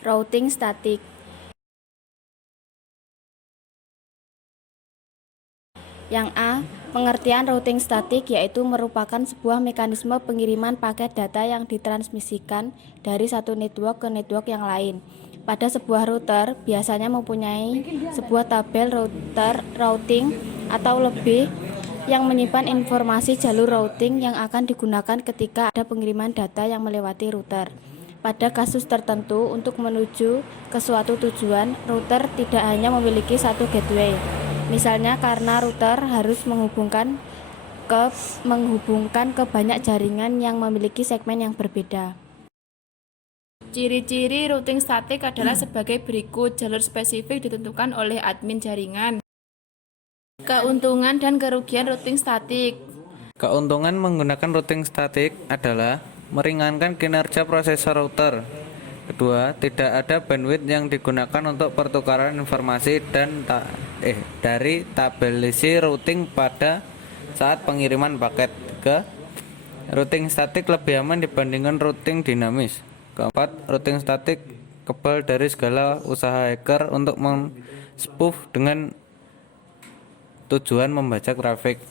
Routing statik. Yang A. Pengertian routing statik yaitu merupakan sebuah mekanisme pengiriman paket data yang ditransmisikan dari satu network ke network yang lain. Pada sebuah router biasanya mempunyai sebuah tabel routing atau lebih yang menyimpan informasi jalur routing yang akan digunakan ketika ada pengiriman data yang melewati router. Pada kasus tertentu, untuk menuju ke suatu tujuan, router tidak hanya memiliki satu gateway. Misalnya karena router harus menghubungkan ke banyak jaringan yang memiliki segmen yang berbeda. Ciri-ciri routing statik adalah sebagai berikut. Jalur spesifik ditentukan oleh admin jaringan. Keuntungan dan kerugian routing statik. Keuntungan menggunakan routing statik adalah meringankan kinerja prosesor router. Kedua, tidak ada bandwidth yang digunakan untuk pertukaran informasi dan dari tabelisi routing pada saat pengiriman paket. Ke routing statik lebih aman dibandingkan routing dinamis. Keempat, routing statik kebal dari segala usaha hacker untuk men-spoof dengan tujuan membaca trafik.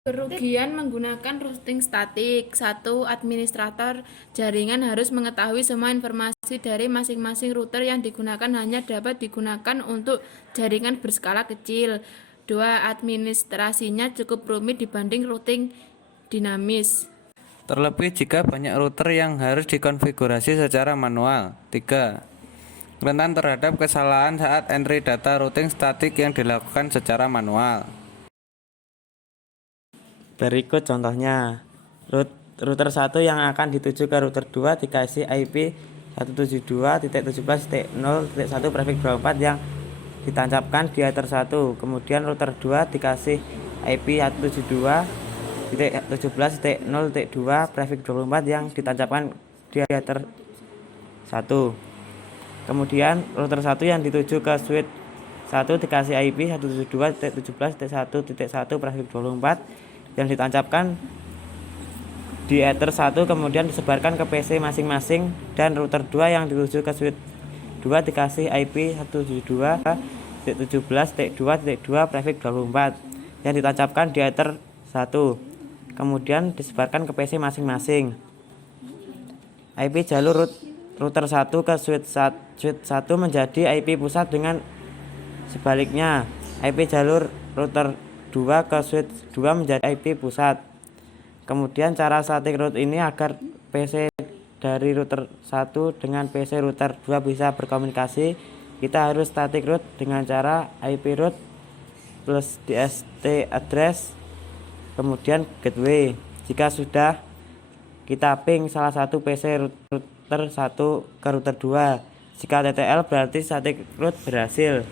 Kerugian menggunakan routing statik. 1. Administrator jaringan harus mengetahui semua informasi dari masing-masing router yang digunakan hanya dapat digunakan untuk jaringan berskala kecil. 2. Administrasinya cukup rumit dibanding routing dinamis. Terlebih jika banyak router yang harus dikonfigurasi secara manual. 3. Rentan terhadap kesalahan saat entry data routing statik yang dilakukan secara manual. Berikut contohnya. Router 1 yang akan dituju ke router 2 dikasih IP 172.17.0.1 prefix 24 yang ditancapkan di header 1. Kemudian router 2 dikasih IP 172.17.0.2 prefix 24 yang ditancapkan di header 1. Kemudian router 1 yang dituju ke switch 1 dikasih IP 172.17.1.1 prefix 24 yang ditancapkan di ether 1, kemudian disebarkan ke PC masing-masing, dan router 2 yang dituju ke switch 2 dikasih IP 172.17.2.2 prefix 24 yang ditancapkan di ether 1, kemudian disebarkan ke PC masing-masing. IP jalur router 1 ke switch 1 menjadi IP pusat dengan sebaliknya. IP jalur router 2 ke switch 2 menjadi IP pusat. Kemudian cara static route ini agar PC dari router 1 dengan PC router 2 bisa berkomunikasi, kita harus static route dengan cara IP route plus DST address kemudian gateway. Jika sudah, kita ping salah satu PC router 1 ke router 2. Jika TTL berarti static route berhasil.